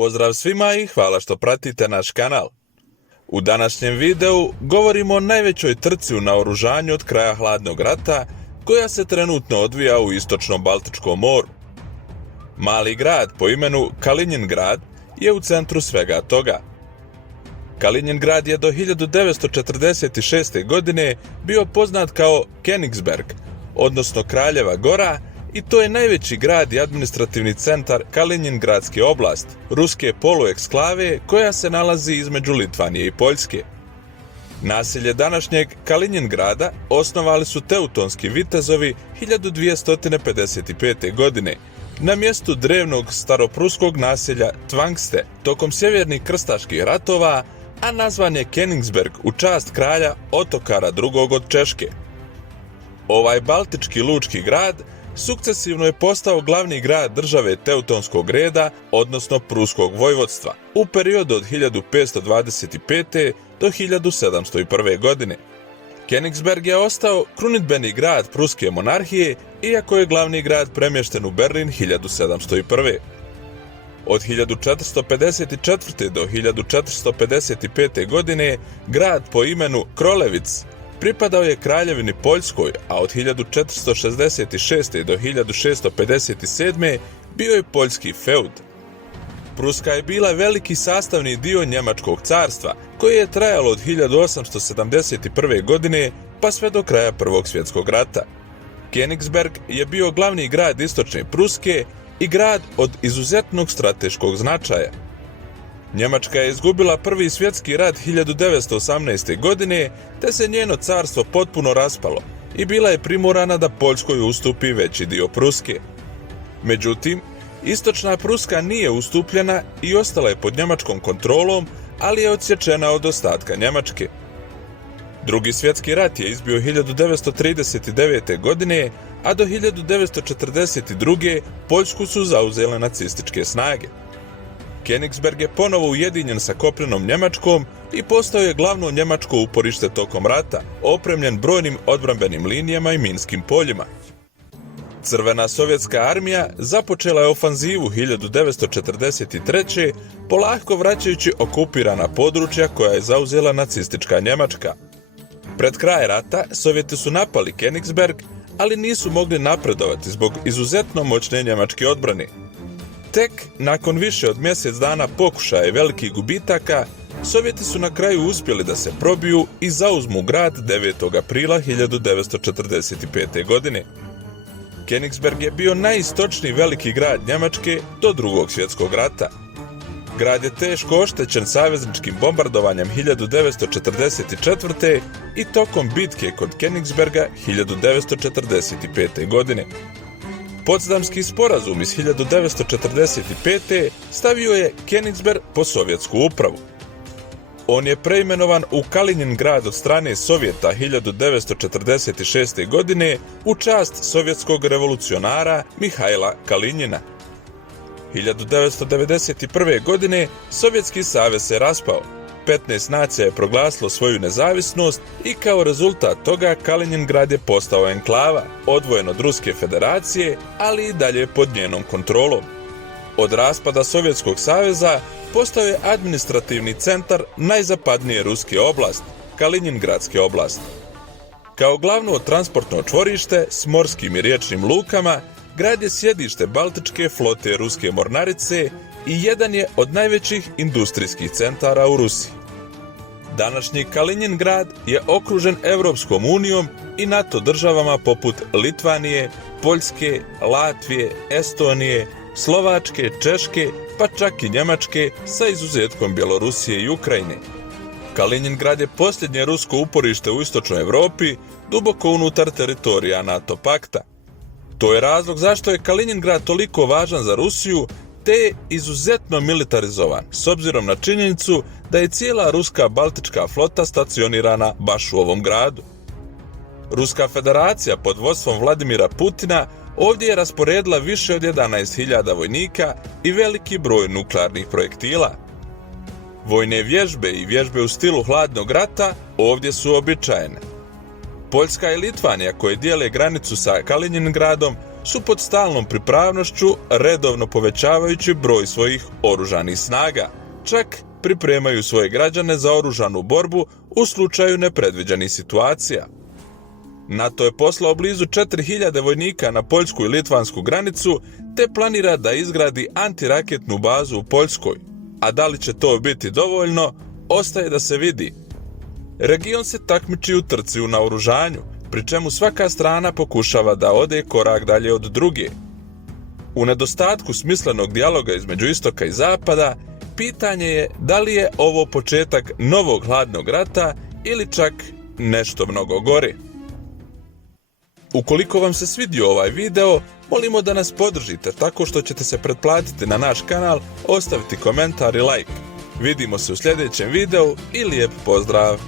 Pozdrav svima i hvala što pratite naš kanal. U današnjem videu govorimo o najvećoj trci u naoružanju od kraja hladnog rata koja se trenutno odvija u istočnom Baltičkom moru. Mali grad po imenu Kaliningrad je u centru svega toga. Kaliningrad je do 1946. godine bio poznat kao Königsberg, odnosno Kraljeva gora, i to je najveći grad i administrativni centar Kaliningradske oblasti, ruske polueksklave koja se nalazi između Litvanije i Poljske. Naselje današnjeg Kaliningrada osnovali su teutonski vitezovi 1255. godine na mjestu drevnog staropruskog naselja Tvangste tokom sjevernih krstaških ratova, a nazvan je Königsberg u čast kralja Otokara II. Od Češke. Ovaj baltički lučki grad sukcesivno je postao glavni grad države Teutonskog reda, odnosno Pruskog vojvodstva, u periodu od 1525. do 1701. godine. Königsberg je ostao krunidbeni grad Pruske monarhije, iako je glavni grad premješten u Berlin 1701. Od 1454. do 1455. godine grad po imenu Krolevic pripadao je kraljevini Poljskoj, a od 1466. do 1657. bio je poljski feud. Pruska je bila veliki sastavni dio Njemačkog carstva, koje je trajalo od 1871. godine pa sve do kraja Prvog svjetskog rata. Königsberg je bio glavni grad istočne Pruske i grad od izuzetnog strateškog značaja. Njemačka je izgubila Prvi svjetski rat 1918. godine, te se njeno carstvo potpuno raspalo i bila je primorana da Poljskoj ustupi veći dio Pruske. Međutim, istočna Pruska nije ustupljena i ostala je pod njemačkom kontrolom, ali je odsječena od ostatka Njemačke. Drugi svjetski rat je izbio 1939. godine, a do 1942. Poljsku su zauzele nacističke snage. Königsberg je ponovo ujedinjen sa kopnenom Njemačkom i postao je glavno njemačko uporište tokom rata, opremljen brojnim odbrambenim linijama i minskim poljima. Crvena sovjetska armija započela je ofanzivu 1943. polako vraćajući okupirana područja koja je zauzela nacistička Njemačka. Pred kraj rata Sovjeti su napali Königsberg, ali nisu mogli napredovati zbog izuzetno moćne njemačke odbrane. Tek nakon više od mjesec dana pokušaja i velikih gubitaka, Sovjeti su na kraju uspjeli da se probiju i zauzmu grad 9. aprila 1945. godine. Königsberg je bio najistočniji veliki grad Njemačke do Drugog svjetskog rata. Grad je teško oštećen savezničkim bombardovanjem 1944. i tokom bitke kod Königsberga 1945. godine. Potsdamski sporazum iz 1945. stavio je Königsberg pod sovjetsku upravu. On je preimenovan u Kaliningrad od strane Sovjeta 1946. godine u čast sovjetskog revolucionara Mihajla Kalinjina. 1991. godine Sovjetski savez se raspao, 15 nacija je proglasilo svoju nezavisnost i kao rezultat toga Kaliningrad je postao enklava, odvojen od Ruske federacije, ali i dalje pod njenom kontrolom. Od raspada Sovjetskog saveza postao je administrativni centar najzapadnije ruske oblasti, Kaliningradske oblasti. Kao glavno transportno čvorište s morskim i riječnim lukama, grad je sjedište Baltičke flote ruske mornarice i jedan je od najvećih industrijskih centara u Rusiji. Današnji Kaliningrad je okružen Europskom unijom i NATO državama poput Litvanije, Poljske, Latvije, Estonije, Slovačke, Češke, pa čak i Njemačke, sa izuzetkom Bjelorusije i Ukrajine. Kaliningrad je posljednje rusko uporište u istočnoj Europi, duboko unutar teritorija NATO pakta. To je razlog zašto je Kaliningrad toliko važan za Rusiju, te je izuzetno militarizovan, s obzirom na činjenicu da je cijela ruska baltička flota stacionirana baš u ovom gradu. Ruska federacija pod vodstvom Vladimira Putina ovdje je rasporedila više od 11.000 vojnika i veliki broj nuklearnih projektila. Vojne vježbe i vježbe u stilu hladnog rata ovdje su uobičajene. Poljska i Litvanija, koje dijele granicu sa Kaliningradom, su pod stalnom pripravnošću, redovno povećavajući broj svojih oružanih snaga. Čak pripremaju svoje građane za oružanu borbu u slučaju nepredviđenih situacija. NATO je poslao blizu 4000 vojnika na poljsku i litvansku granicu, te planira da izgradi antiraketnu bazu u Poljskoj. A da li će to biti dovoljno, ostaje da se vidi. Region se takmiči u trci u naoružanju, pri čemu svaka strana pokušava da ode korak dalje od druge. U nedostatku smislenog dijaloga između istoka i zapada, pitanje je da li je ovo početak novog hladnog rata ili čak nešto mnogo gore. Ukoliko vam se svidio ovaj video, molimo da nas podržite tako što ćete se pretplatiti na naš kanal, ostaviti komentar i like. Vidimo se u sljedećem videu i lijep pozdrav!